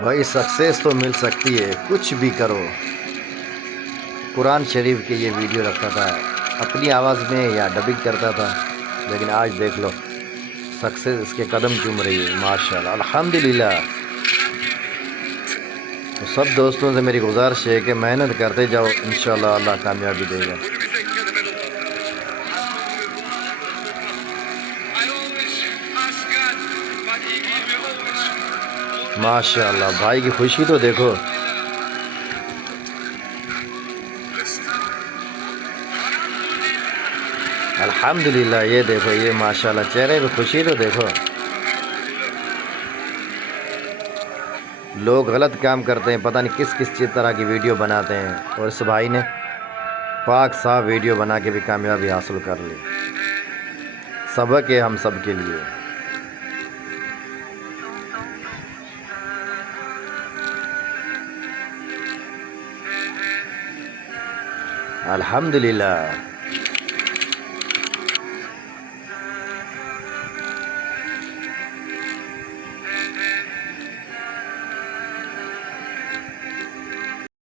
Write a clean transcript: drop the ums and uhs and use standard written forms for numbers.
بھائی سکسیس تو مل سکتی ہے، کچھ بھی کرو۔ قرآن شریف کے یہ ویڈیو رکھتا تھا، اپنی آواز میں یا ڈبنگ کرتا تھا، لیکن آج دیکھ لو سکسیس اس کے قدم چوم رہی ہے، ماشاءاللہ الحمدللہ۔ تو سب دوستوں سے میری گزارش ہے کہ محنت کرتے جاؤ، انشاءاللہ اللہ کامیابی دے گا۔ ماشاءاللہ بھائی کی خوشی تو دیکھو۔ الحمدللہ، یہ دیکھو، یہ ماشاءاللہ چہرے پہ خوشی تو دیکھو۔ لوگ غلط کام کرتے ہیں، پتہ نہیں کس کس طرح کی ویڈیو بناتے ہیں، اور اس بھائی نے پاک صاف ویڈیو بنا کے بھی کامیابی حاصل کر لی۔ سبق ہے ہم سب کے لیے۔ الحمدللہ۔